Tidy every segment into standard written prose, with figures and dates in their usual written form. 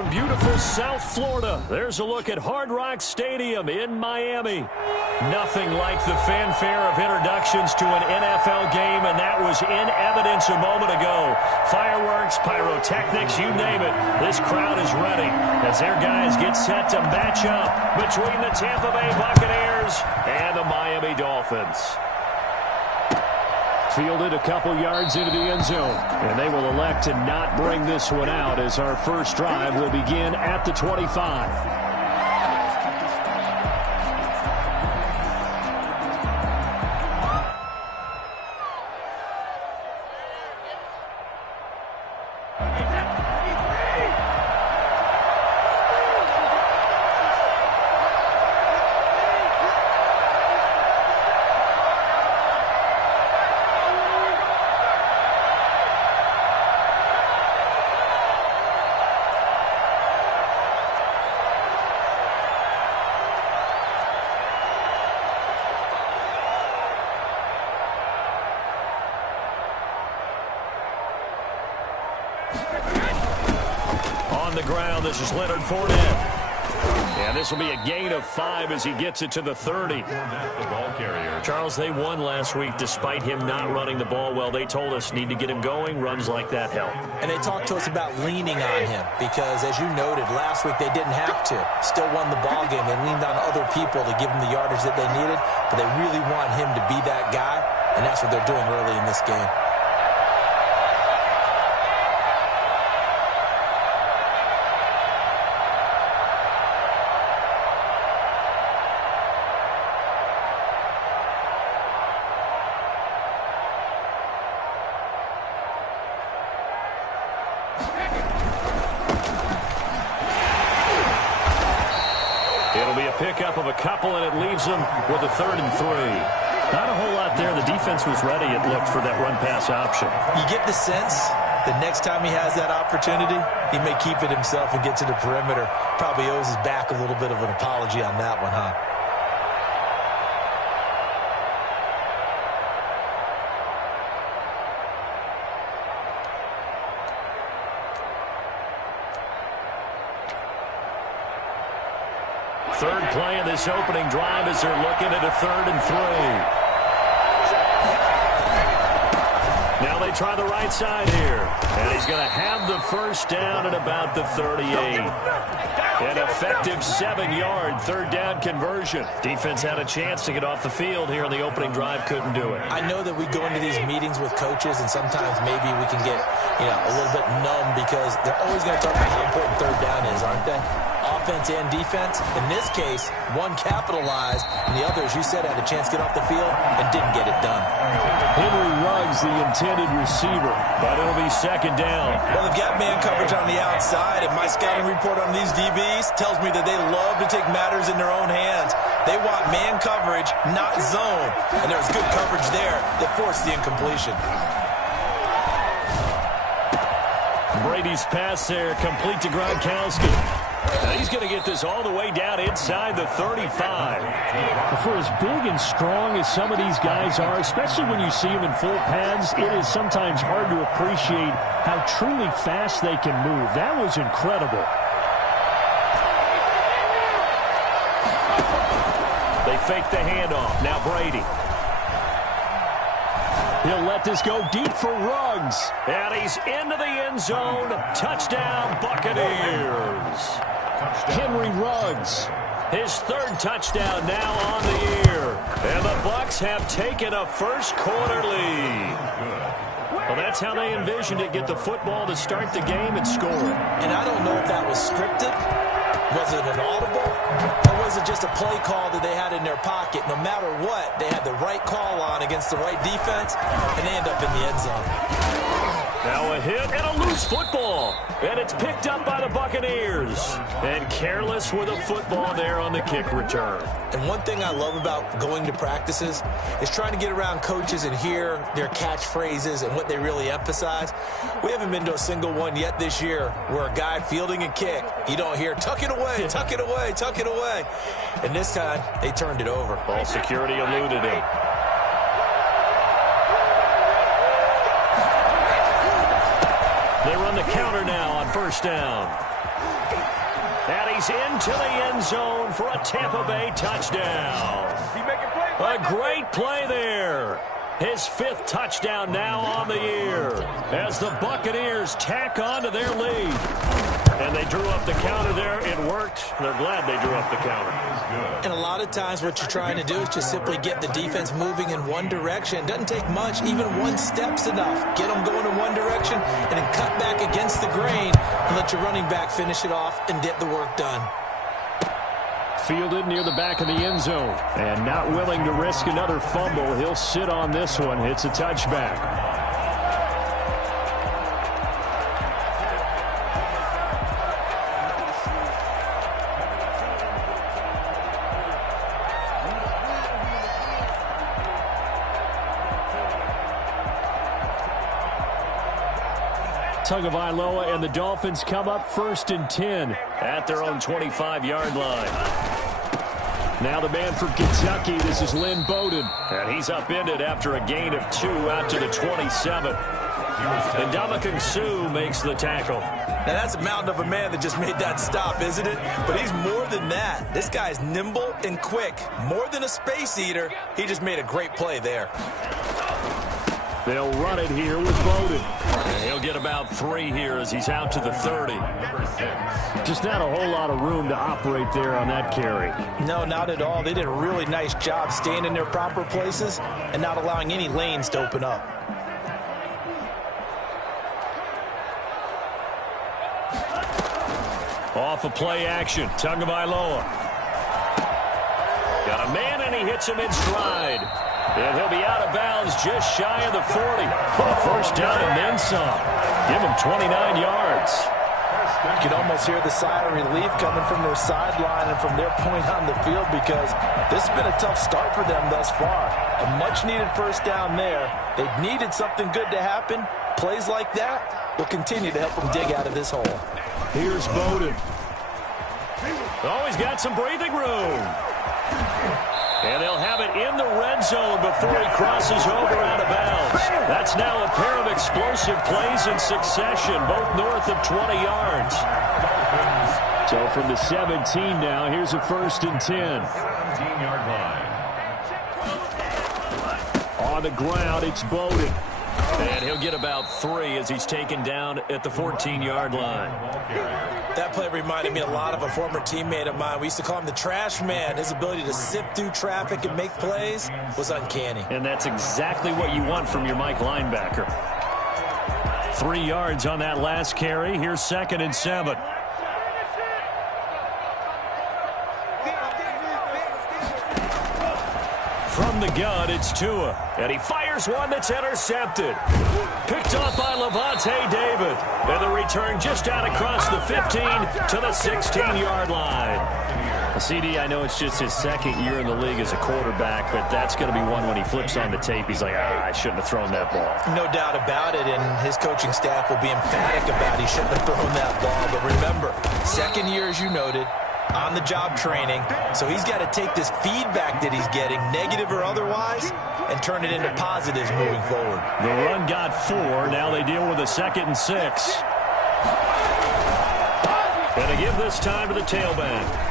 from beautiful South Florida, there's a look at Hard Rock Stadium in Miami. Nothing like the fanfare of introductions to an NFL game, and that was in evidence a moment ago. Fireworks, pyrotechnics, you name it. This crowd is ready as their guys get set to match up between the Tampa Bay Buccaneers and the Miami Dolphins. Fielded a couple yards into the end zone, and they will elect to not bring this one out as our first drive will begin at the 25. On the ground, this is Leonard Fournette. And this will be a gain of 5 as he gets it to the 30. The ball carrier. Charles, they won last week despite him not running the ball well. They told us need to get him going. Runs like that help. And they talked to us about leaning on him because, as you noted, last week they didn't have to. Still won the ball game. They leaned on other people to give him the yardage that they needed, but they really want him to be that guy, and that's what they're doing early in this game. It'll be a pickup of a couple, and it leaves them with a 3rd and 3. Not a whole lot there. The defense was ready, it looked, for that run-pass option. You get the sense the next time he has that opportunity, he may keep it himself and get to the perimeter. Probably owes his back a little bit of an apology on that one, huh? Third play of this opening drive as they're looking at a 3rd and 3. Now they try the right side here. And he's going to have the first down at about the 38. An effective 7-yard 3rd down conversion. Defense had a chance to get off the field here in the opening drive. Couldn't do it. I know that we go into these meetings with coaches, and sometimes maybe we can get a little bit numb because they're always going to talk about how important 3rd down is, aren't they? Offense and defense. In this case, one capitalized, and the other, as you said, had a chance to get off the field and didn't get it done. Henry Ruggs, the intended receiver, but it'll be 2nd down. Well, they've got man coverage on the outside, and my scouting report on these DBs tells me that they love to take matters in their own hands. They want man coverage, not zone, and there was good coverage there that forced the incompletion. Brady's pass there, complete to Gronkowski. Now he's going to get this all the way down inside the 35. For as big and strong as some of these guys are, especially when you see them in full pads, it is sometimes hard to appreciate how truly fast they can move. That was incredible. They fake the handoff. Now Brady. He'll let this go deep for Ruggs. And he's into the end zone. Touchdown, Buccaneers. Henry Ruggs, his 3rd touchdown now on the year. And the Bucs have taken a first-quarter lead. Well, that's how they envisioned it. Get the football to start the game and score. And I don't know if that was scripted. Was it an audible? Or was it just a play call that they had in their pocket? No matter what, they had the right call on against the right defense, and they end up in the end zone. Now a hit and a loose football. And it's picked up by the Buccaneers. And careless with a football there on the kick return. And one thing I love about going to practices is trying to get around coaches and hear their catchphrases and what they really emphasize. We haven't been to a single one yet this year where a guy fielding a kick, you don't hear, tuck it away, tuck it away, tuck it away. And this time, they turned it over. Ball security eluded him. They run the counter now on 1st down. And he's into the end zone for a Tampa Bay touchdown. A great play there. His 5th touchdown now on the year as the Buccaneers tack on to their lead. And they drew up the counter there. It worked. They're glad they drew up the counter. And a lot of times what you're trying to do is just simply get the defense moving in one direction. It doesn't take much. Even one step's enough. Get them going in one direction and then cut back against the grain and let your running back finish it off and get the work done. Fielded near the back of the end zone. And not willing to risk another fumble. He'll sit on this one. It's a touchback. Tagovailoa and the Dolphins come up 1st and 10 at their own 25-yard line. Now the man from Kentucky, this is Lynn Bowden. And he's upended after a gain of 2 out to the 27. And Ndamukong Suh makes the tackle. Now that's a mountain of a man that just made that stop, isn't it? But he's more than that. This guy's nimble and quick. More than a space eater. He just made a great play there. They'll run it here with Bowden. And he'll get about 3 here as he's out to the 30. Just not a whole lot of room to operate there on that carry. No, not at all. They did a really nice job staying in their proper places and not allowing any lanes to open up. Off of play action, Tagovailoa. Got a man and he hits him in stride. And he'll be out of bounds just shy of the 40. A first down and then some. Give him 29 yards. You can almost hear the sigh of relief coming from their sideline and from their point on the field because this has been a tough start for them thus far. A much-needed first down there. They needed something good to happen. Plays like that will continue to help them dig out of this hole. Here's Bowden. Oh, he's got some breathing room. And they'll have it in the red zone before he crosses over out of bounds. That's now a pair of explosive plays in succession, both north of 20 yards. So from the 17 now, here's a 1st and 10. 17-yard line. On the ground, it's Bowden. And he'll get about 3 as he's taken down at the 14-yard line. That play reminded me a lot of a former teammate of mine. We used to call him the trash man. His ability to sift through traffic and make plays was uncanny. And that's exactly what you want from your Mike linebacker. 3 yards on that last carry. Here's 2nd and 7. From the gun, it's Tua. And he fires one that's intercepted. Picked off by Lavonte David. And the return just out across the 15 to the 16-yard line. CD, I know it's just his 2nd year in the league as a quarterback, but that's going to be one when he flips on the tape. He's like, I shouldn't have thrown that ball. No doubt about it, and his coaching staff will be emphatic about he shouldn't have thrown that ball. But remember, 2nd year, as you noted, on-the-job training, so he's got to take this feedback that he's getting, negative or otherwise, and turn it into positives moving forward. The run got 4. Now they deal with a 2nd and 6. And they give this time to the tailback.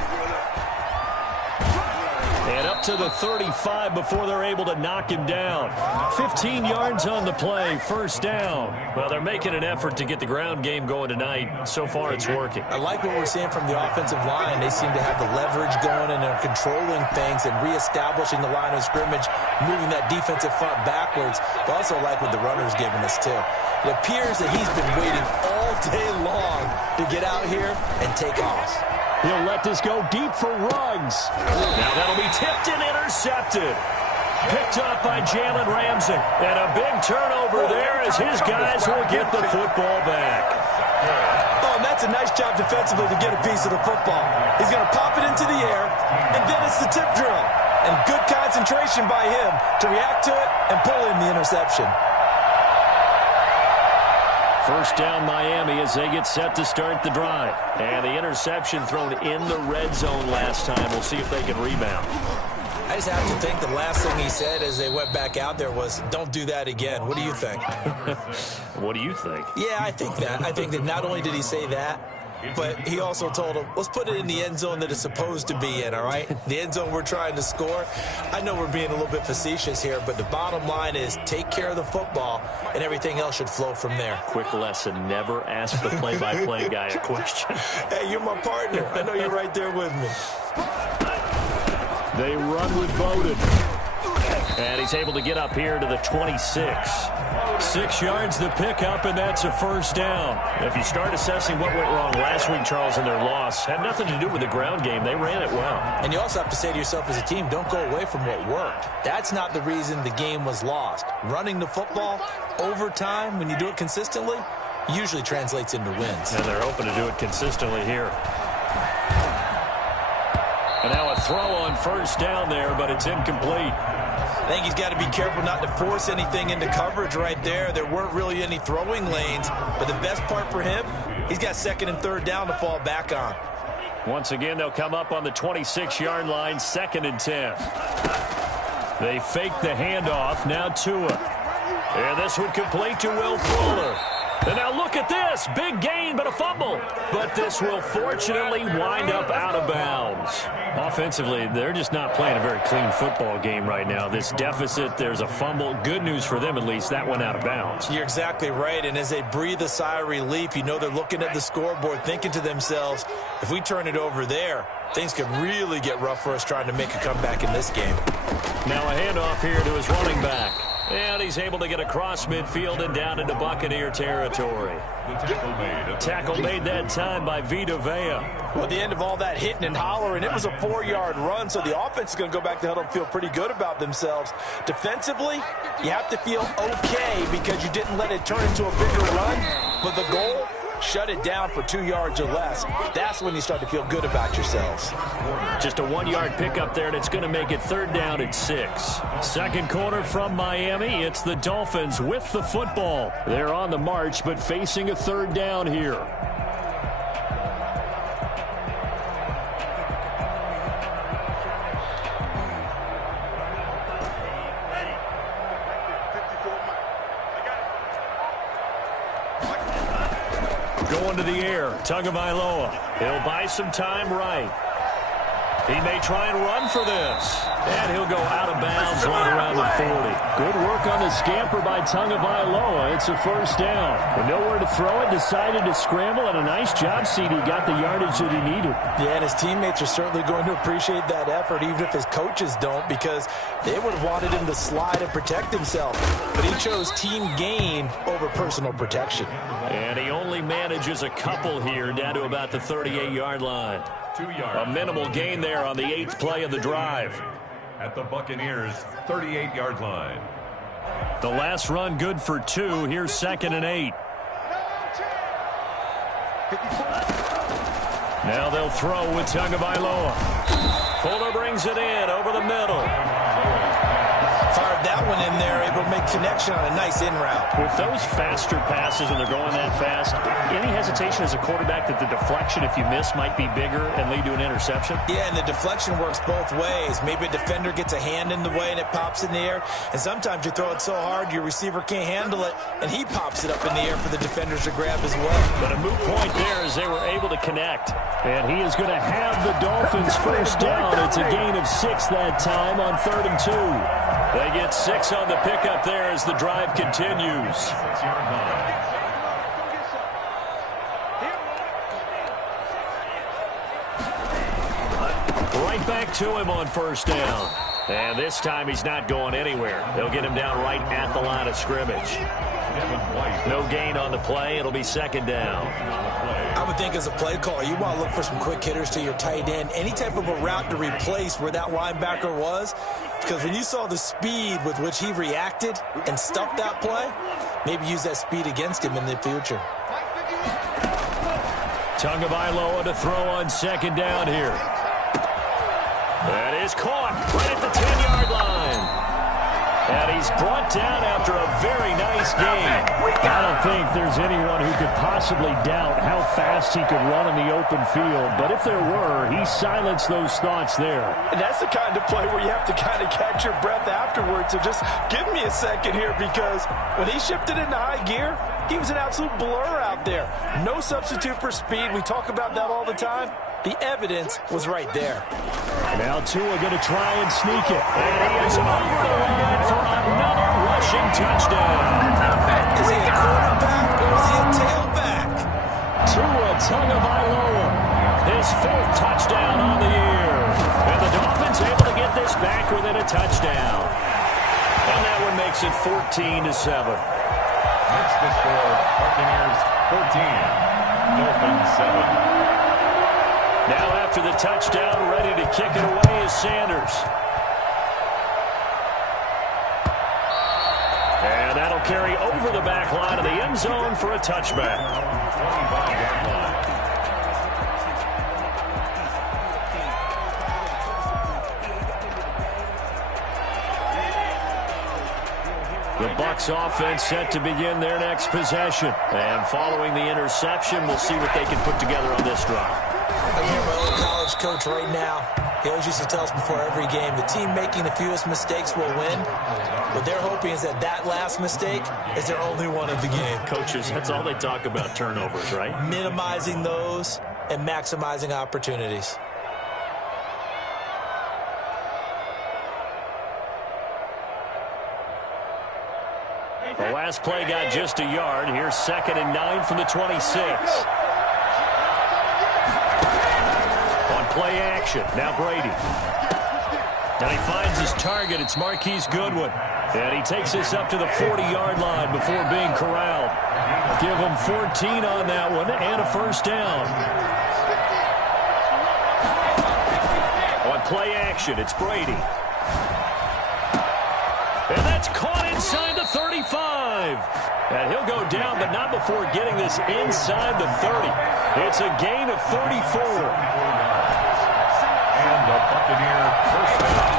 And up to the 35 before they're able to knock him down. 15 yards on the play, 1st down. Well, they're making an effort to get the ground game going tonight. So far, it's working. I like what we're seeing from the offensive line. They seem to have the leverage going, and they're controlling things and reestablishing the line of scrimmage, moving that defensive front backwards. But also like what the runner's giving us, too. It appears that he's been waiting all day long to get out here and take off. He'll let this go deep for Ruggs. Now that'll be tipped and intercepted. Picked up by Jalen Ramsey. And a big turnover there as his guys will get the football back. Oh, and that's a nice job defensively to get a piece of the football. He's going to pop it into the air, and then it's the tip drill. And good concentration by him to react to it and pull in the interception. First down Miami as they get set to start the drive. And the interception thrown in the red zone last time. We'll see if they can rebound. I just have to think the last thing he said as they went back out there was, don't do that again. What do you think? What do you think? Yeah, I think that. I think that not only did he say that, but he also told him, let's put it in the end zone that it's supposed to be in, all right? The end zone we're trying to score. I know we're being a little bit facetious here, but the bottom line is take care of the football, and everything else should flow from there. Quick lesson, never ask the play-by-play guy a question. Hey, you're my partner. I know you're right there with me. They run with Bowden. And he's able to get up here to the 26. 6 yards the pickup, and that's a first down. If you start assessing what went wrong last week, Charles, in their loss, had nothing to do with the ground game. They ran it well. And you also have to say to yourself as a team, don't go away from what worked. That's not the reason the game was lost. Running the football over time, when you do it consistently, usually translates into wins. And they're open to do it consistently here. And now a throw on first down there, but it's incomplete. I think he's got to be careful not to force anything into coverage right there. There weren't really any throwing lanes, but the best part for him, he's got second and third down to fall back on. Once again, they'll come up on the 26-yard line, 2nd and 10. They fake the handoff, now Tua. And this would complete to Will Fuller. And now look at this. Big gain, but a fumble. But this will fortunately wind up out of bounds. Offensively, they're just not playing a very clean football game right now. This deficit, there's a fumble. Good news for them, at least. That went out of bounds. You're exactly right. And as they breathe a sigh of relief, you know they're looking at the scoreboard, thinking to themselves, if we turn it over there, things could really get rough for us trying to make a comeback in this game. Now a handoff here to his running back. And he's able to get across midfield and down into Buccaneer territory. Tackle made that time by Vita Vea. Well, at the end of all that hitting and hollering, it was a 4-yard run, so the offense is going to go back to huddle and feel pretty good about themselves. Defensively, you have to feel okay because you didn't let it turn into a bigger run, but the goal, shut it down for 2 yards or less. That's when you start to feel good about yourselves. Just a 1-yard pickup there, and it's going to make it 3rd down and 6. Second quarter from Miami. It's the Dolphins with the football. They're on the march, but facing a 3rd down here. Going to the air, Tagovailoa. He'll buy some time right. He may try and run for this. And he'll go out of bounds right around the 40. Good work on the scamper by Tagovailoa. It's a first down. With nowhere to throw it, decided to scramble, and a nice job, CD. Got the yardage that he needed. Yeah, and his teammates are certainly going to appreciate that effort, even if his coaches don't, because they would have wanted him to slide and protect himself. But he chose team gain over personal protection. And he only manages a couple here, down to about the 38-yard line. 2 yards. A minimal gain there on the 8th play of the drive. At the Buccaneers' 38-yard line. The last run good for 2. Here's 2nd and 8. Now they'll throw with Tagovailoa. Fuller brings it in over the middle. Fired that one in there, able to make connection on a nice in route. With those faster passes and they're going that fast, any hesitation as a quarterback that the deflection, if you miss, might be bigger and lead to an interception? Yeah, and the deflection works both ways. Maybe a defender gets a hand in the way and it pops in the air. And sometimes you throw it so hard your receiver can't handle it, and he pops it up in the air for the defenders to grab as well. But a moot point there as they were able to connect. And he is going to have the Dolphins first down. It's a gain of 6 that time on 3rd and 2. They get 6 on the pickup there as the drive continues. 6-yard line. Right back to him on first down. And this time he's not going anywhere. They'll get him down right at the line of scrimmage. No gain on the play. It'll be 2nd down. I would think as a play caller, you want to look for some quick hitters to your tight end. Any type of a route to replace where that linebacker was. Because when you saw the speed with which he reacted and stuffed that play, maybe use that speed against him in the future. Tagovailoa to throw on 2nd down here. That is caught right at the 10-yard line. And he's brought down after a very nice game. I don't think there's anyone who could possibly doubt how fast he could run in the open field. But if there were, he silenced those thoughts there. And that's the kind of play where you have to kind of catch your breath afterwards. So just give me a second here, because when he shifted into high gear, he was an absolute blur out there. No substitute for speed. We talk about that all the time. The evidence was right there. Now Tua going to try and sneak it. And he is over the line for another rushing touchdown. Is he a quarterback or is he a tailback? Tua Tagovailoa, his 4th touchdown on the year. And the Dolphins able to get this back within a touchdown. And that one makes it 14-7. Next to score, Buccaneers 14, Dolphins 7. Now after the touchdown, ready to kick it away is Sanders. And that'll carry over the back line of the end zone for a touchback. 25-yard line. The Bucs offense set to begin their next possession. And following the interception, we'll see what they can put together on this drive. I hear my old college coach right now. He always used to tell us before every game, the team making the fewest mistakes will win. What they're hoping is that that last mistake is their only one of the game. Coaches, that's all they talk about, turnovers, right? Minimizing those and maximizing opportunities. The last play got just a yard. Here's 2nd and 9 from the 26. Play action. Now Brady. And he finds his target. It's Marquise Goodwin. And he takes this up to the 40-yard line before being corralled. Give him 14 on that one and a first down. On play action, it's Brady. And that's caught inside the 35. And he'll go down, but not before getting this inside the 30. It's a gain of 34. And the Buccaneer first down.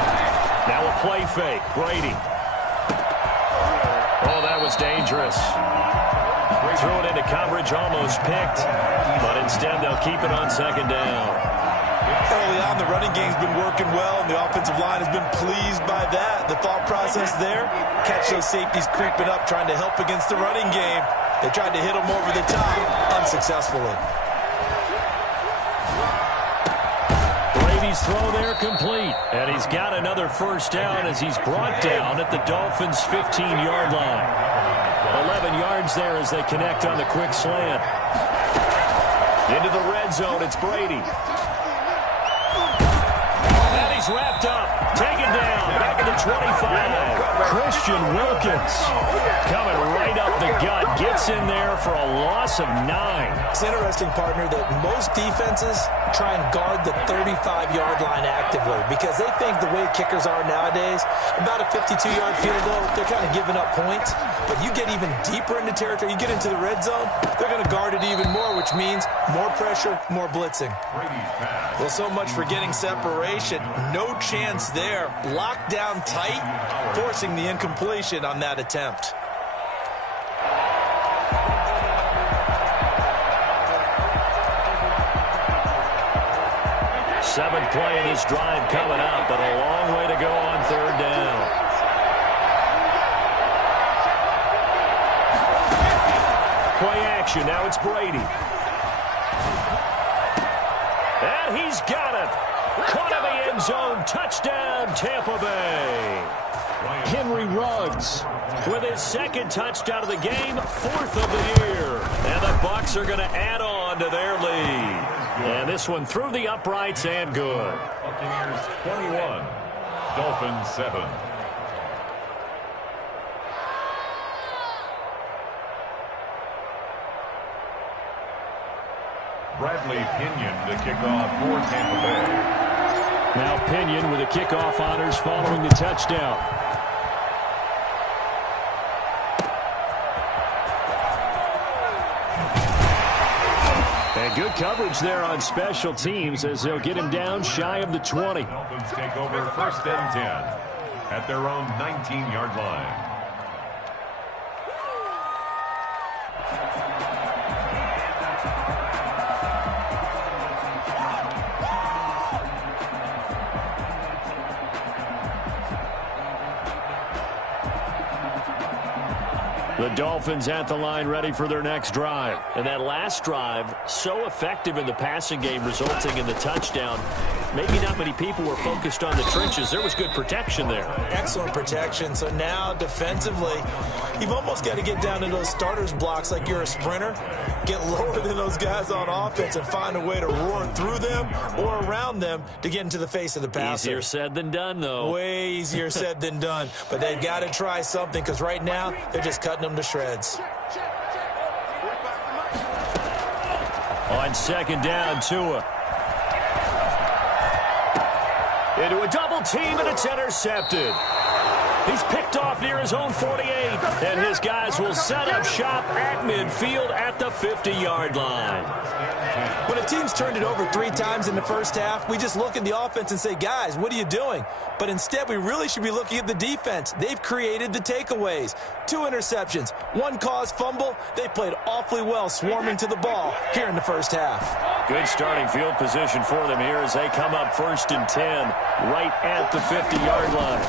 Now a play fake. Brady. Oh, that was dangerous. Threw it into coverage, almost picked. But instead, they'll keep it on 2nd down. Early on, the running game's been working well, and the offensive line has been pleased by that. The thought process there, catch those safeties creeping up, trying to help against the running game. They tried to hit them over the top, unsuccessfully. Brady's throw there complete. And he's got another first down as he's brought down at the Dolphins' 15-yard line. 11 yards there as they connect on the quick slant. Into the red zone, it's Brady. And he's wrapped up. Taken down. Back at the 25. Christian Wilkins coming right up the gut. Gets in there for a loss of 9. It's interesting, partner, that most defenses try and guard the 35-yard line actively because they think the way kickers are nowadays, about a 52-yard field goal, they're kind of giving up points. But you get even deeper into territory, you get into the red zone, they're going to guard it even more, which means more pressure, more blitzing. Well, so much for getting separation. No chance there. Locked down tight, forcing the incompletion on that attempt. Seventh play of this drive coming up, but a long way to go on 3rd down. Play action. Now it's Brady. And he's got it. Caught in the end zone. Touchdown, Tampa Bay. Henry Ruggs with his 2nd touchdown of the game, 4th of the year. And the Bucs are going to add on to their lead. And this one through the uprights and good. Buccaneers 21, Dolphins 7. Bradley Pinion to kick off for Tampa Bay. Now Pinion with the kickoff honors following the touchdown. And good coverage there on special teams as they'll get him down shy of the 20. Dolphins take over 1st and 10 at their own 19-yard line. The Dolphins at the line ready for their next drive. And that last drive, so effective in the passing game, resulting in the touchdown. Maybe not many people were focused on the trenches. There was good protection there. Excellent protection. So now defensively, you've almost got to get down to those starters blocks like you're a sprinter. Get lower than those guys on offense and find a way to roar through them or around them to get into the face of the passer. Easier said than done, though. Way easier said than done. But they've got to try something because right now they're just cutting them to shreds. On second down, Tua. Into a double team, and it's intercepted. He's picked off near his own 48, and his guys will set up shop at midfield at the 50-yard line. When a team's turned it over 3 times in the first half, we just look at the offense and say, guys, what are you doing? But instead, we really should be looking at the defense. They've created the takeaways. 2 interceptions, 1 caused fumble. They played awfully well swarming to the ball here in the first half. Good starting field position for them here as they come up 1st and 10 right at the 50-yard line.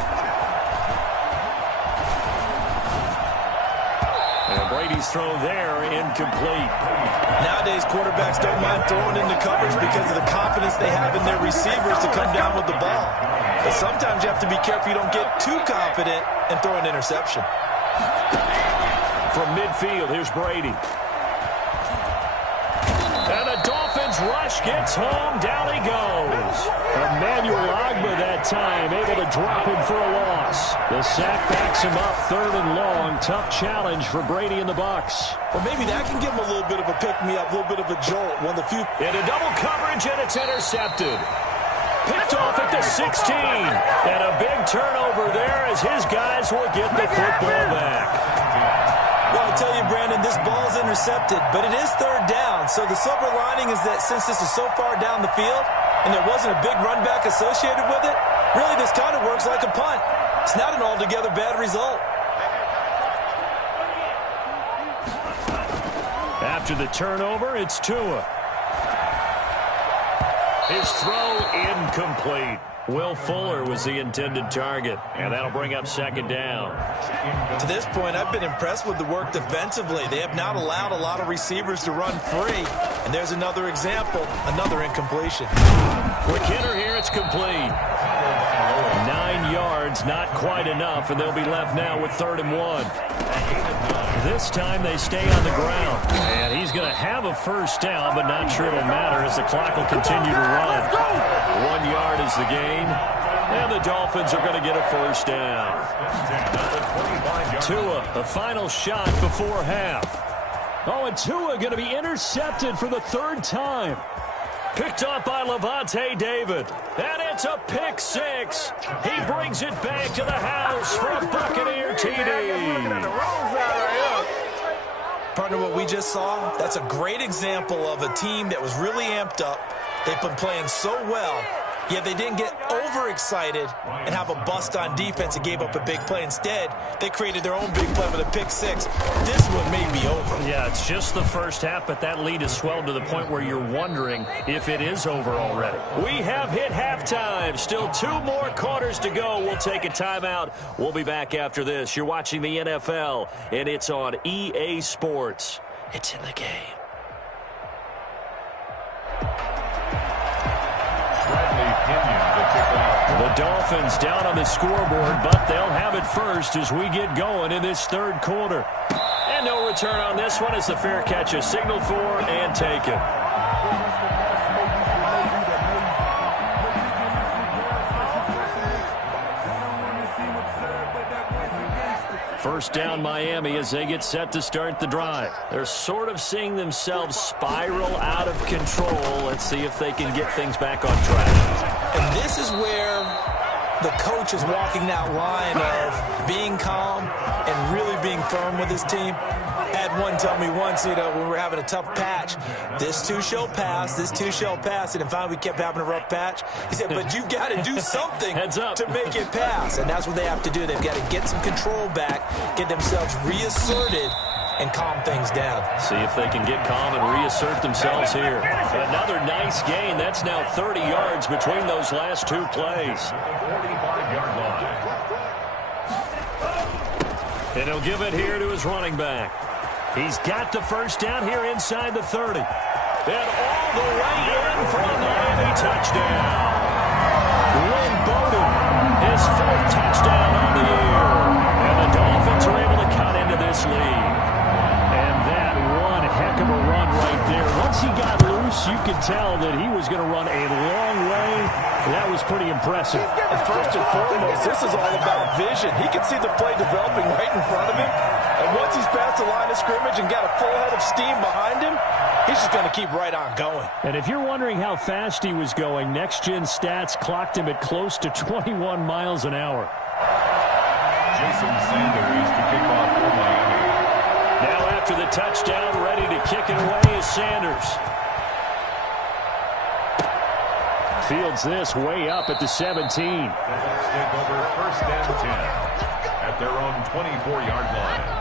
And Brady's throw there, incomplete. Nowadays, quarterbacks don't mind throwing into coverage because of the confidence they have in their receivers to come down with the ball. But sometimes you have to be careful you don't get too confident and throw an interception. From midfield, here's Brady. And the Dolphins rush gets home. Down he goes. Emmanuel Ogbah that time able to drop him for a loss. The sack backs him up 3rd and long. Tough challenge for Brady and the Bucs. Well, maybe that can give him a little bit of a pick-me-up, a little bit of a jolt. One of the few. Into double coverage, and it's intercepted. Picked off at the 16. And a big turnover there as his guys will get the football back. Well, I tell you, Brandon, this ball's intercepted, but it is 3rd down. So the silver lining is that since this is so far down the field and there wasn't a big run back associated with it, really this kind of works like a punt. It's not an altogether bad result. After the turnover, it's Tua. His throw incomplete. Will Fuller was the intended target, and that'll bring up 2nd down. To this point, I've been impressed with the work defensively. They have not allowed a lot of receivers to run free. And there's another example, another incompletion. McKinnon here, it's complete. 9 yards, not quite enough, and they'll be left now with 3rd and 1. This time they stay on the ground. And he's going to have a 1st down, but not sure it'll matter as the clock will continue to run. 1 yard is the gain. And the Dolphins are going to get a 1st down. Tua, the final shot before half. Oh, and Tua going to be intercepted for the 3rd time. Picked up by Lavonte David. And it's a pick 6. He brings it back to the house for a Buccaneer TD. Partner, what we just saw, that's a great example of a team that was really amped up. They've been playing so well, yet they didn't get overexcited and have a bust on defense and gave up a big play. Instead, they created their own big play with a pick 6. This one may be over. Yeah, it's just the first half, but that lead has swelled to the point where you're wondering if it is over already. We have hit halftime. Still 2 more quarters to go. We'll take a timeout. We'll be back after this. You're watching the NFL, and it's on EA Sports. It's in the game. The Dolphins down on the scoreboard, but they'll have it first as we get going in this 3rd quarter. And no return on this one as the fair catch is signaled for and taken. First down Miami as they get set to start the drive. They're sort of seeing themselves spiral out of control. Let's see if they can get things back on track. And this is where the coach is walking that line of being calm and really being firm with his team. Had one tell me once, when we were having a tough patch, this too shall pass, this too shall pass. And finally we kept having a rough patch. He said, but you got to do something to make it pass. And that's what they have to do. They've got to get some control back, get themselves reasserted, and calm things down. See if they can get calm and reassert themselves here. Another nice gain. That's now 30 yards between those last 2 plays. 45-yard line. And he'll give it here to his running back. He's got the first down here inside the 30. And all the way in for a Miami touchdown. Lynn Bowden, his 4th touchdown on the year. And the Dolphins are able to cut into this lead. And that one heck of a run right there. Once he got loose, you could tell that he was going to run a long way. That was pretty impressive. And first and foremost, this is all about vision. He can see the play developing right in front of him. And once he's past the line of scrimmage and got a full head of steam behind him, he's just going to keep right on going. And if you're wondering how fast he was going, Next Gen Stats clocked him at close to 21 miles an hour. Jason Sanders to kick off for Miami. Now after the touchdown, ready to kick it away is Sanders. Fields this way up at the 17. The Bucs take over 1st and 10 at their own 24-yard line.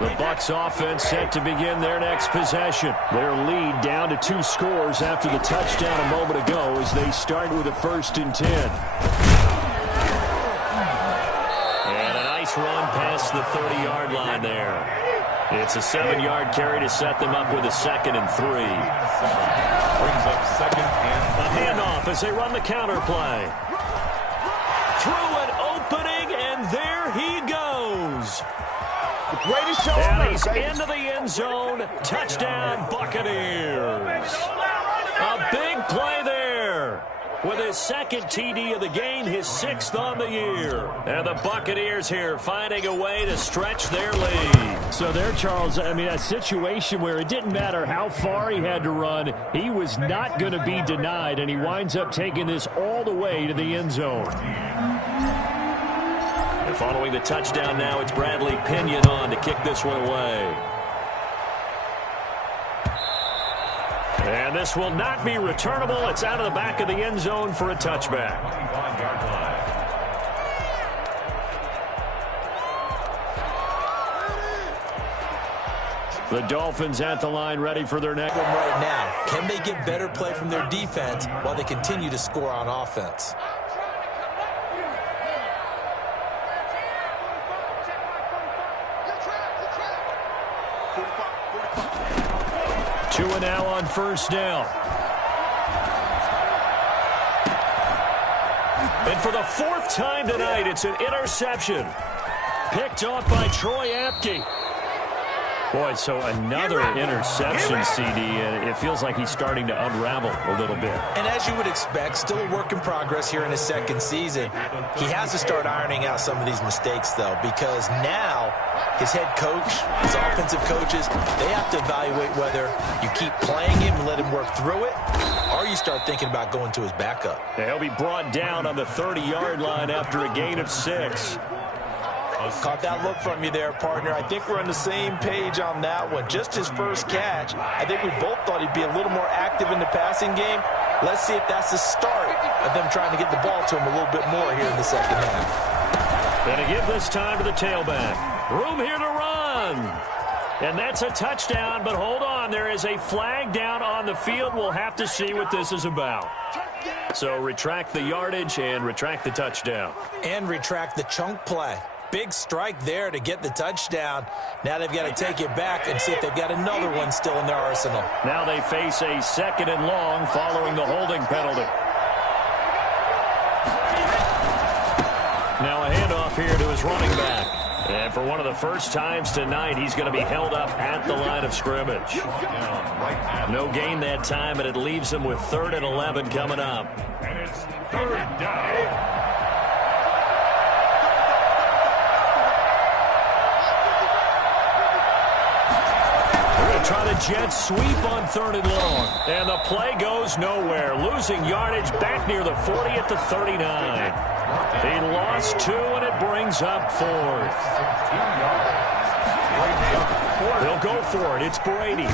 The Bucs offense set to begin their next possession. Their lead down to 2 scores after the touchdown a moment ago as they start with a 1st and 10. And a nice run past the 30-yard line there. It's a 7-yard carry to set them up with a 2nd and 3. Brings up 2nd and 3. A handoff as they run the counter play. Through an opening, and there he goes. Greatest show And he's into the end zone. Touchdown, Buccaneers. A big play there. With his 2nd TD of the game, his 6th on the year. And the Buccaneers here finding a way to stretch their lead. So there, Charles, I mean, a situation where it didn't matter how far he had to run, he was not going to be denied, and he winds up taking this all the way to the end zone. And following the touchdown now, it's Bradley Pinion on to kick this one away. And this will not be returnable. It's out of the back of the end zone for a touchback. 25-yard line. The Dolphins at the line ready for their next. Right now, can they get better play from their defense while they continue to score on offense? 2 now on 1st down. And for the 4th time tonight, it's an interception. Picked off by Troy Apke. Boy, so another interception, CD, and it feels like he's starting to unravel a little bit. And as you would expect, still a work in progress here in his 2nd season. He has to start ironing out some of these mistakes, though, because now his head coach, his offensive coaches, they have to evaluate whether you keep playing him and let him work through it, or you start thinking about going to his backup. He'll be brought down on the 30-yard line after a gain of 6. Caught that look from you there, partner. I think we're on the same page on that one. Just his first catch. I think we both thought he'd be a little more active in the passing game. Let's see if that's the start of them trying to get the ball to him a little bit more here in the 2nd half. Going to give this time to the tailback. Room here to run. And that's a touchdown, but hold on. There is a flag down on the field. We'll have to see what this is about. So retract the yardage and retract the touchdown. And retract the chunk play. Big strike there to get the touchdown. Now they've got to take it back and see if they've got another one still in their arsenal. Now they face a 2nd and long following the holding penalty. Now a handoff here to his running back. And for one of the first times tonight, he's going to be held up at the line of scrimmage. No gain that time, and it leaves him with 3rd and 11 coming up. And it's 3rd down. Try the jet sweep on 3rd and long. And the play goes nowhere. Losing yardage back near the 40 at the 39. He lost 2, and it brings up 4th. They'll go for it. It's Brady.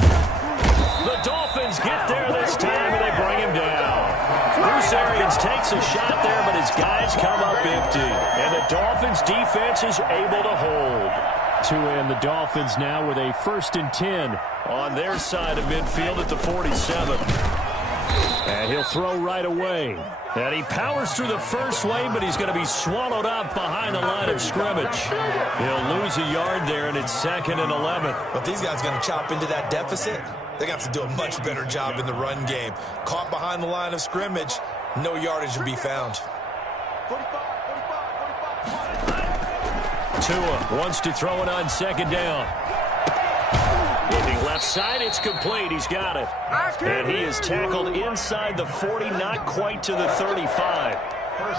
The Dolphins get there this time, and they bring him down. Bruce Arians takes a shot there, but his guys come up empty. And the Dolphins defense is able to hold. And the Dolphins now with a 1st and 10 on their side of midfield at the 47. And he'll throw right away. And he powers through the first wave, but he's going to be swallowed up behind the line of scrimmage. He'll lose a yard there, and it's 2nd and 11. But these guys are going to chop into that deficit. They're going to have to do a much better job in the run game. Caught behind the line of scrimmage, no yardage will be found. Tua wants to throw it on 2nd down. Looking left side, it's complete. He's got it. And he is tackled inside the 40, not quite to the 35.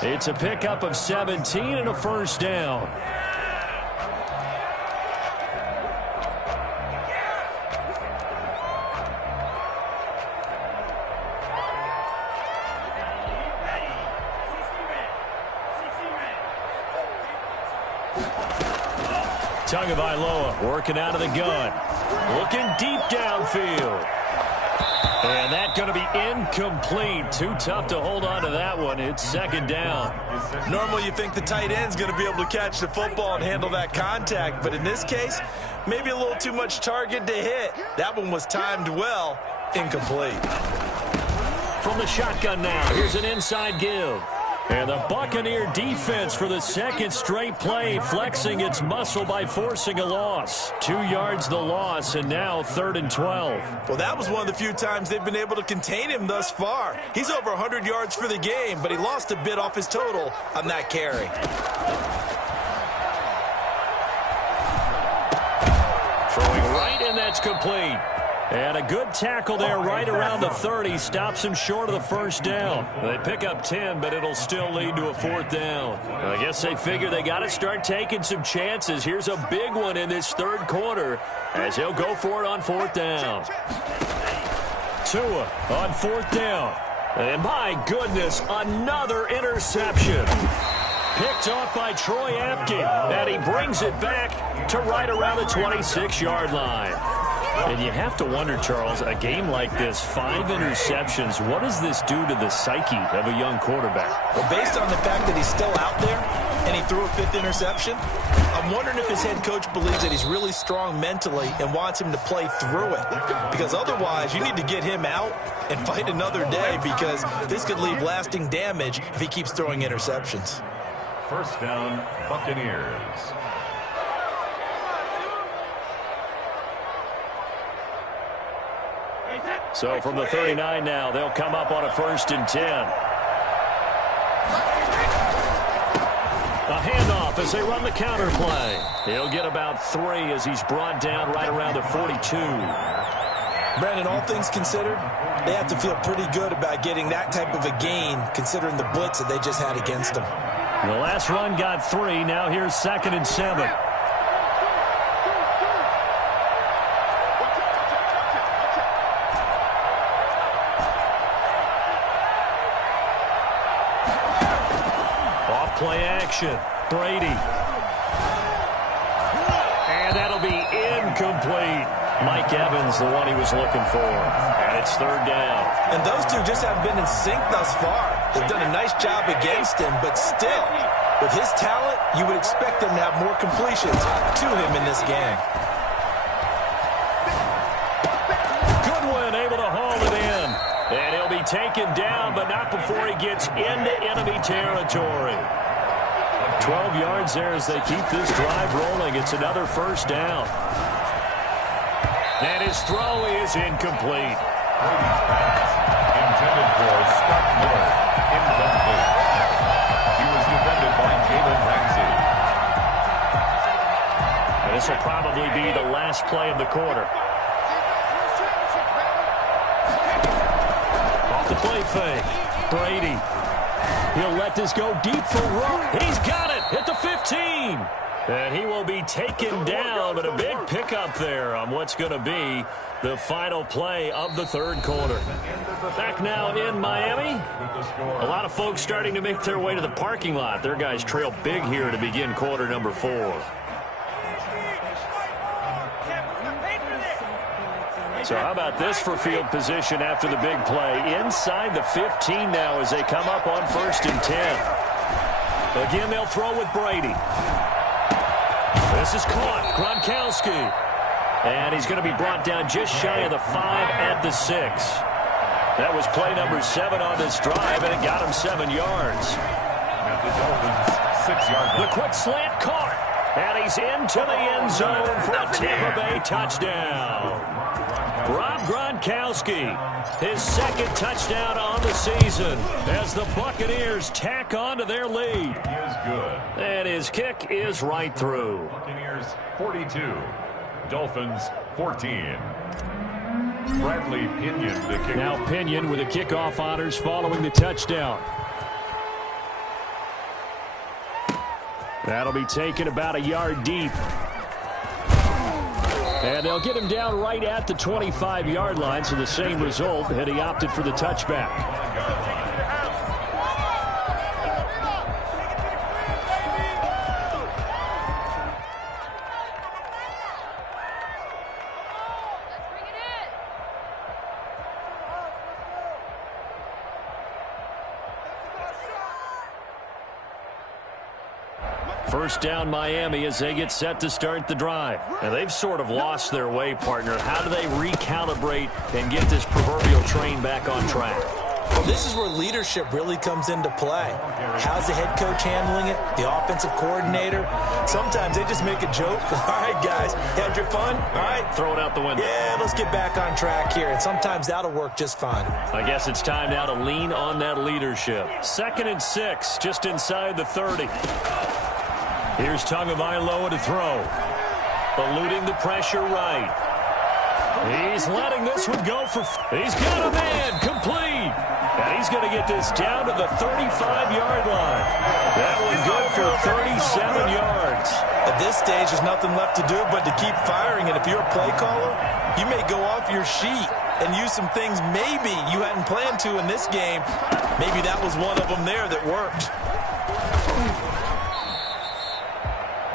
It's a pickup of 17 and a first down. Tagovailoa working out of the gun. Looking deep downfield. And that's going to be incomplete. Too tough to hold on to that one. It's 2nd down. Normally you think the tight end's going to be able to catch the football and handle that contact. But in this case, maybe a little too much target to hit. That one was timed well. Incomplete. From the shotgun now, here's an inside give. And the Buccaneer defense for the 2nd straight play, flexing its muscle by forcing a loss. 2 yards the loss, and now 3rd and 12. Well, that was one of the few times they've been able to contain him thus far. He's over 100 yards for the game, but he lost a bit off his total on that carry. Throwing right, and that's complete. And a good tackle there right around the 30. Stops him short of the first down. They pick up 10, but it'll still lead to a 4th down. I guess they figure they got to start taking some chances. Here's a big one in this 3rd quarter as he'll go for it on 4th down. Tua on 4th down. And my goodness, another interception. Picked off by Troy Apke. And he brings it back to right around the 26-yard line. And you have to wonder, Charles, a game like this, 5 interceptions, what does this do to the psyche of a young quarterback? Well, based on the fact that he's still out there and he threw a 5th interception, I'm wondering if his head coach believes that he's really strong mentally and wants him to play through it. Because otherwise, you need to get him out and fight another day, because this could leave lasting damage if he keeps throwing interceptions. 1st down, Buccaneers. So from the 39 now, they'll come up on a 1st and 10. A handoff as they run the counter play. He'll get about 3 as he's brought down right around the 42. Brandon, all things considered, they have to feel pretty good about getting that type of a gain, considering the blitz that they just had against them. The last run got 3. Now here's 2nd and 7. Play action. Brady. And that'll be incomplete. Mike Evans, the one he was looking for. And it's 3rd down. And those two just haven't been in sync thus far. They've done a nice job against him, but still, with his talent, you would expect them to have more completions to him in this game. Goodwin able to haul it in. And he'll be taken down, but not before he gets into enemy territory. 12 yards there as they keep this drive rolling. It's another 1st down. And his throw is incomplete. Brady's pass, intended for Scott Miller, incomplete. He was defended by Jalen Ramsey. And this will probably be the last play of the quarter. Off the play fake. Brady. He'll let this go deep for Rook. He's got it at the 15. And he will be taken down, but a big pickup there on what's going to be the final play of the 3rd quarter. Back now in Miami. A lot of folks starting to make their way to the parking lot. Their guys trail big here to begin quarter number 4. So how about this for field position after the big play? Inside the 15 now as they come up on 1st and 10. Again, they'll throw with Brady. This is caught. Gronkowski. And he's going to be brought down just shy of the 5 at the 6. That was play number 7 on this drive, and it got him 7 yards. At the Dolphins' 6-yard line. The quick slant caught, and he's into the end zone for a Tampa Bay touchdown. Rob Gronkowski, his 2nd touchdown on the season as the Buccaneers tack on to their lead. He is good. And his kick is right through. Buccaneers 42, Dolphins 14. Bradley Pinion, the kicker. Now Pinion with the kickoff honors following the touchdown. That'll be taken about a yard deep. And they'll get him down right at the 25-yard line, so the same result, and he opted for the touchback. First down Miami as they get set to start the drive. And they've sort of lost their way, partner. How do they recalibrate and get this proverbial train back on track? Well, this is where leadership really comes into play. How's the head coach handling it? The offensive coordinator? Sometimes they just make a joke. All right, guys, had your fun? All right. Throw it out the window. Yeah, let's get back on track here. And sometimes that'll work just fine. I guess it's time now to lean on that leadership. 2nd and 6, just inside the 30. Here's Tagovailoa to throw. Eluding the pressure right. He's letting this one go for... He's got a man complete. And he's going to get this down to the 35-yard line. That one good for 37 yards. At this stage, there's nothing left to do but to keep firing. And if you're a play caller, you may go off your sheet and use some things maybe you hadn't planned to in this game. Maybe that was one of them there that worked.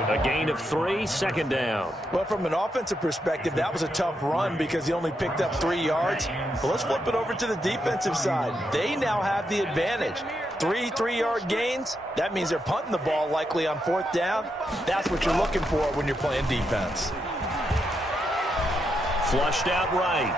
A gain of 3, 2nd down. Well, from an offensive perspective, that was a tough run because he only picked up 3 yards. But let's flip it over to the defensive side. They now have the advantage. 3 3-yard gains. That means they're punting the ball likely on 4th down. That's what you're looking for when you're playing defense. Flushed out right.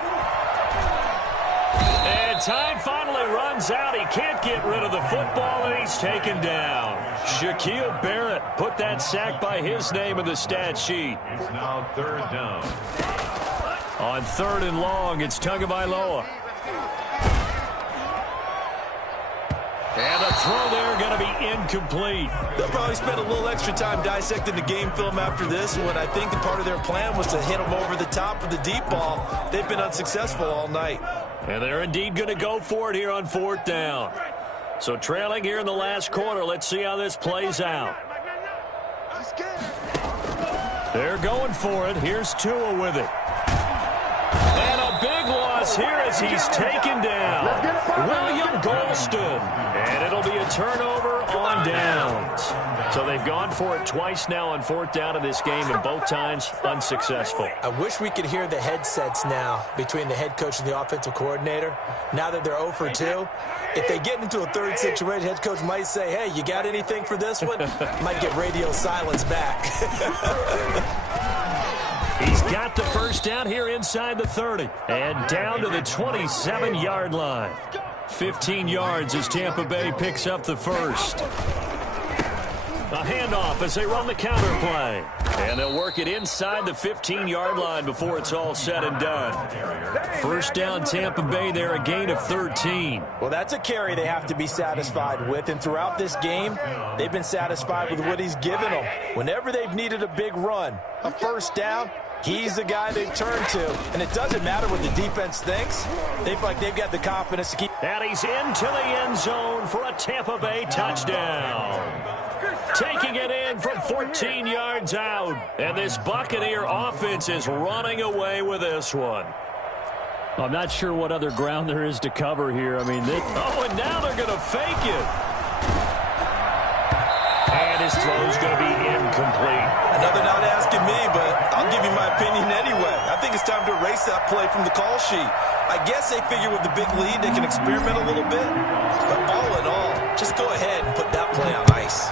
And time finally runs out. He can't get rid of the football, and he's taken down. Shaquille Barrett put that sack by his name in the stat sheet. It's now 3rd down. On 3rd and long, it's Tagovailoa. And the throw there going to be incomplete. They'll probably spend a little extra time dissecting the game film after this one. I think that part of their plan was to hit them over the top of the deep ball. They've been unsuccessful all night. And they're indeed going to go for it here on 4th down. So trailing here in the last quarter, let's see how this plays out. They're going for it. Here's Tua with it. And a big loss here as he's taken down. William Golston. And it'll be a turnover on downs. So they've gone for it twice now on 4th down in this game, and both times unsuccessful. I wish we could hear the headsets now between the head coach and the offensive coordinator. Now that they're 0 for 2, if they get into a 3rd situation, head coach might say, hey, you got anything for this one? Might get radio silence back. He's got the first down here inside the 30 and down to the 27-yard line. 15 yards as Tampa Bay picks up the first. A handoff as they run the counter play. And they'll work it inside the 15-yard line before it's all said and done. First down Tampa Bay there, a gain of 13. Well, that's a carry they have to be satisfied with. And throughout this game, they've been satisfied with what he's given them. Whenever they've needed a big run, a first down, he's the guy they've turned to. And it doesn't matter what the defense thinks. They've got the confidence to keep. And he's into the end zone for a Tampa Bay touchdown. Taking it in from 14 yards out. And this Buccaneer offense is running away with this one. I'm not sure what other ground there is to cover here. I mean, and now they're going to fake it. And his throw's going to be incomplete. Another not asking me, but I'll give you my opinion anyway. I think it's time to erase that play from the call sheet. I guess they figure with the big lead they can experiment a little bit. But all in all, just go ahead and put that play on ice.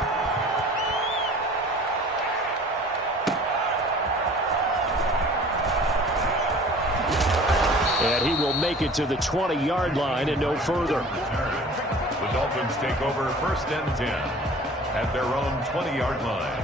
And he will make it to the 20-yard line and no further. The Dolphins take over 1st and 10 at their own 20-yard line.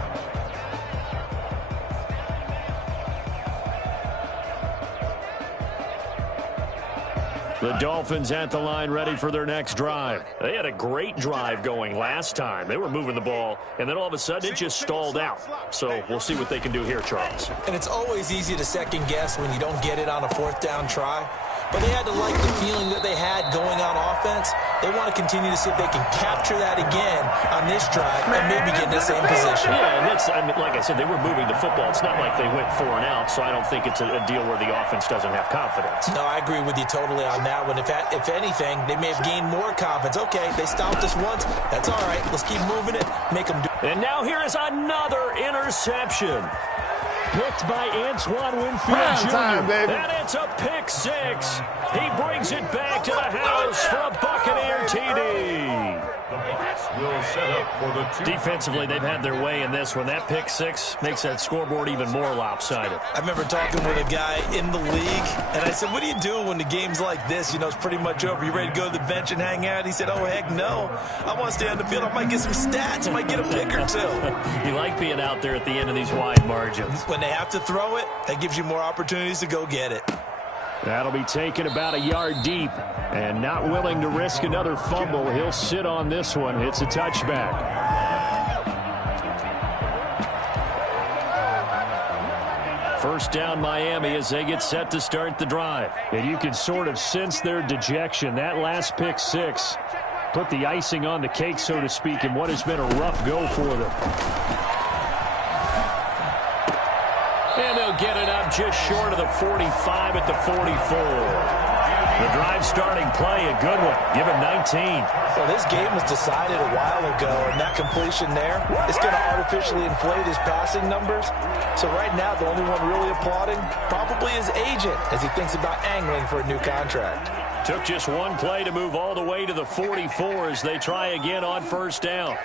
The Dolphins at the line ready for their next drive. They had a great drive going last time. They were moving the ball, and then all of a sudden it just stalled out. So we'll see what they can do here, Charles. And it's always easy to second guess when you don't get it on a 4th down try. But they had to like the feeling that they had going on offense. They want to continue to see if they can capture that again on this drive and maybe get in the same position. Yeah, and I mean, like I said, they were moving the football. It's not like they went 4 and out, so I don't think it's a deal where the offense doesn't have confidence. No, I agree with you totally on that one. If anything, they may have gained more confidence. Okay, they stopped us once. That's all right. Let's keep moving it. Make them do it. And now here is another interception. Picked by Antoine Winfield Jr. And it's a pick 6. He brings it back to the house for a Buccaneer TD. The Bucs will set up for the 2. Defensively, they've had their way in this one. That pick 6 makes that scoreboard even more lopsided. I remember talking with a guy in the league, and I said, what do you do when the game's like this? You know, it's pretty much over. You ready to go to the bench and hang out? He said, oh, heck no. I want to stay on the field. I might get some stats. I might get a pick or 2. You like being out there at the end of these wide margins. When they have to throw it, that gives you more opportunities to go get it. That'll be taken about a yard deep, and not willing to risk another fumble. He'll sit on this one. It's a touchback. First down Miami as they get set to start the drive. And you can sort of sense their dejection. That last pick 6 put the icing on the cake, so to speak, in what has been a rough go for them. And they'll get it up just short of the 45 at the 44. The drive starting play, a good one. Give him 19. Well, this game was decided a while ago, and that completion there is going to artificially inflate his passing numbers. So right now, the only one really applauding probably his agent as he thinks about angling for a new contract. Took just one play to move all the way to the 44 as they try again on first down.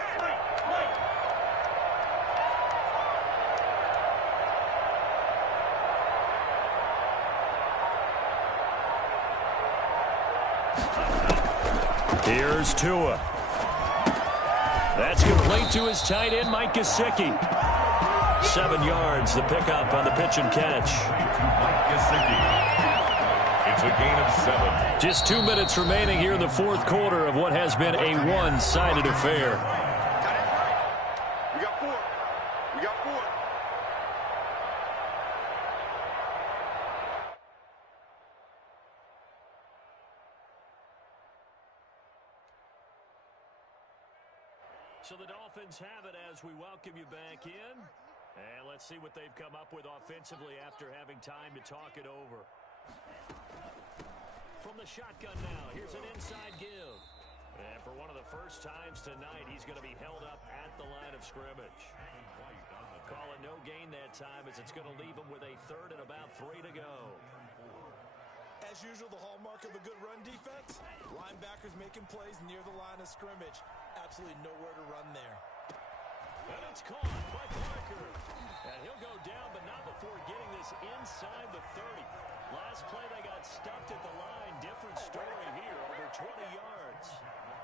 Here's Tua. That's complete to his tight end, Mike Gesicki. 7 yards, the pickup on the pitch and catch. Mike Gesicki. It's a gain of 7. Just 2 minutes remaining here in the 4th quarter of what has been a one-sided affair. We got 4. We got 4. So the Dolphins have it as we welcome you back in. And let's see what they've come up with offensively after having time to talk it over. From the shotgun now, here's an inside give. And for one of the first times tonight, he's going to be held up at the line of scrimmage. Call it no gain that time as it's going to leave him with a 3rd and about 3 to go. As usual, the hallmark of a good run defense, linebackers making plays near the line of scrimmage. Absolutely nowhere to run there. And it's caught by Parker. And he'll go down, but not before getting this inside the 30. Last play, they got stuffed at the line. Different story here, over 20 yards.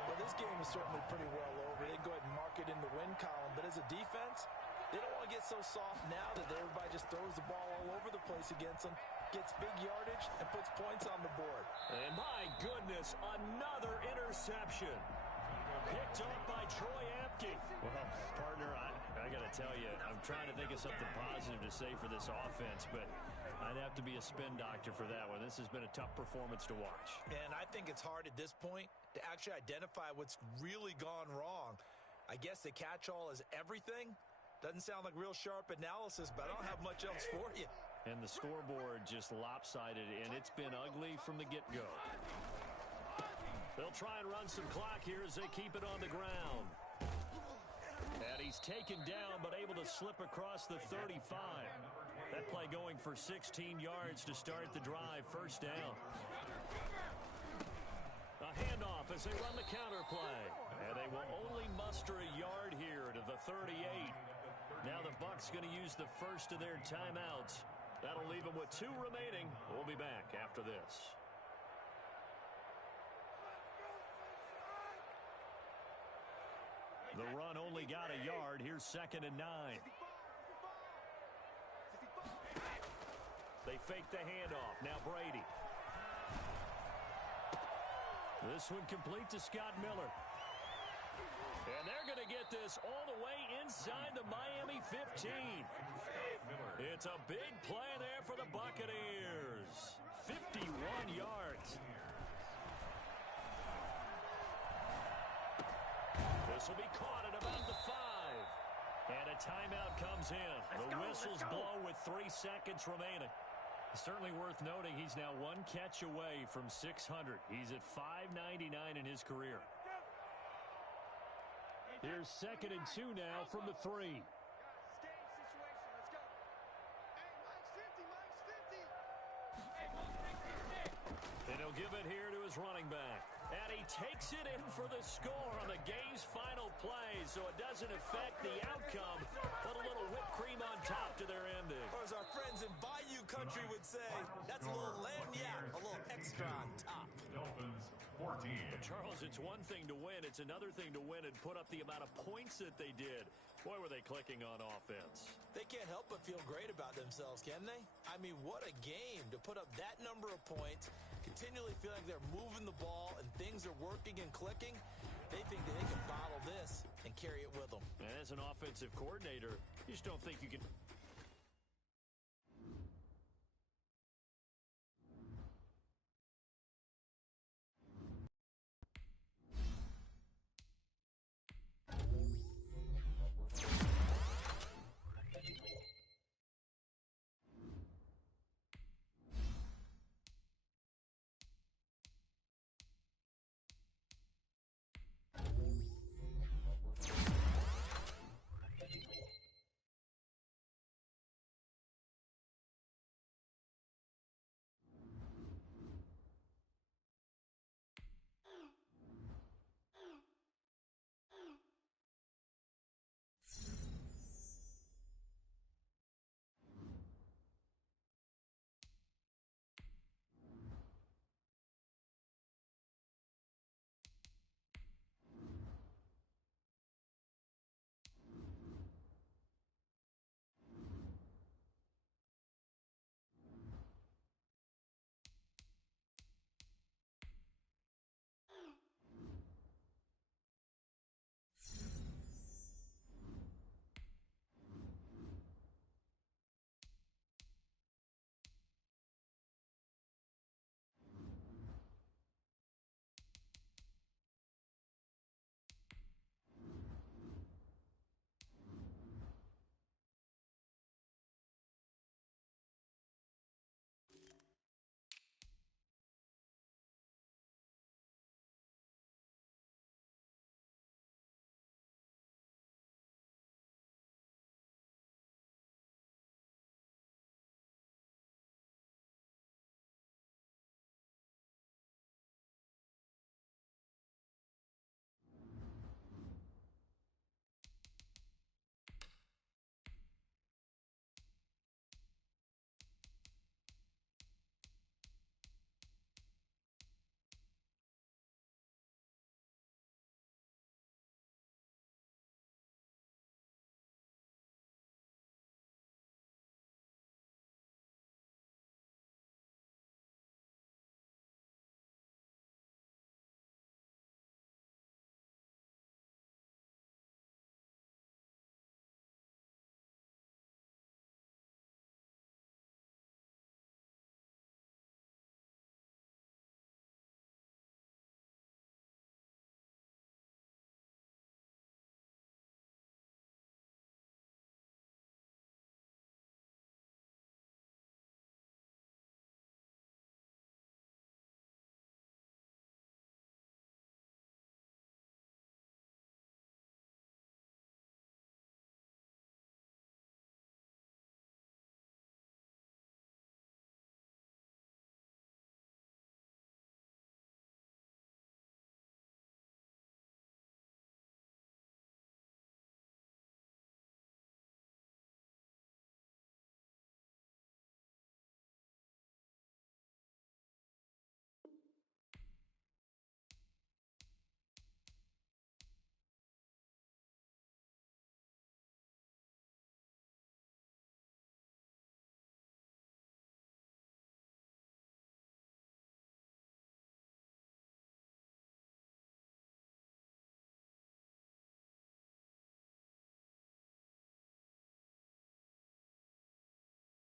Well, this game is certainly pretty well over. They go ahead and mark it in the win column. But as a defense, they don't want to get so soft now that everybody just throws the ball all over the place against them, gets big yardage, and puts points on the board. And my goodness, another interception. Picked up by Troy Apke. Well, partner, I got to tell you, I'm trying to think of something positive to say for this offense, but I'd have to be a spin doctor for that one. This has been a tough performance to watch. And I think it's hard at this point to actually identify what's really gone wrong. I guess the catch-all is everything. Doesn't sound like real sharp analysis, but I don't have much else for you. And the scoreboard just lopsided, and it's been ugly from the get-go. They'll try and run some clock here as they keep it on the ground. And he's taken down, but able to slip across the 35. That play going for 16 yards to start the drive. First down. A handoff as they run the counter play. And they will only muster a yard here to the 38. Now the Bucs going to use the first of their timeouts. That'll leave them with 2 remaining. We'll be back after this. The run only got a yard. Here's 2nd and 9. They fake the handoff. Now Brady. This one complete to Scott Miller. And they're going to get this all the way inside the Miami 15. It's a big play there for the Buccaneers. 51 yards. This will be caught at about the 5. And a timeout comes in. The whistles blow with 3 seconds remaining. Certainly worth noting he's now 1 catch away from 600. He's at 599 in his career. Here's 2nd and 2 now from the 3. And he'll give it here to his running back. And he takes it in for the score on the game's final play, so it doesn't affect the outcome, but a little whipped cream on top to their ending. Or as our friends in Bayou Country would say, that's a little lagniappe, a little extra on top. Dolphins 14. Charles, it's one thing to win. It's another thing to win and put up the amount of points that they did. Boy, were they clicking on offense. They can't help but feel great about themselves, can they? I mean, what a game to put up that number of points, continually feel like they're moving the ball and things are working and clicking. They think that they can bottle this and carry it with them. And as an offensive coordinator, you just don't think you can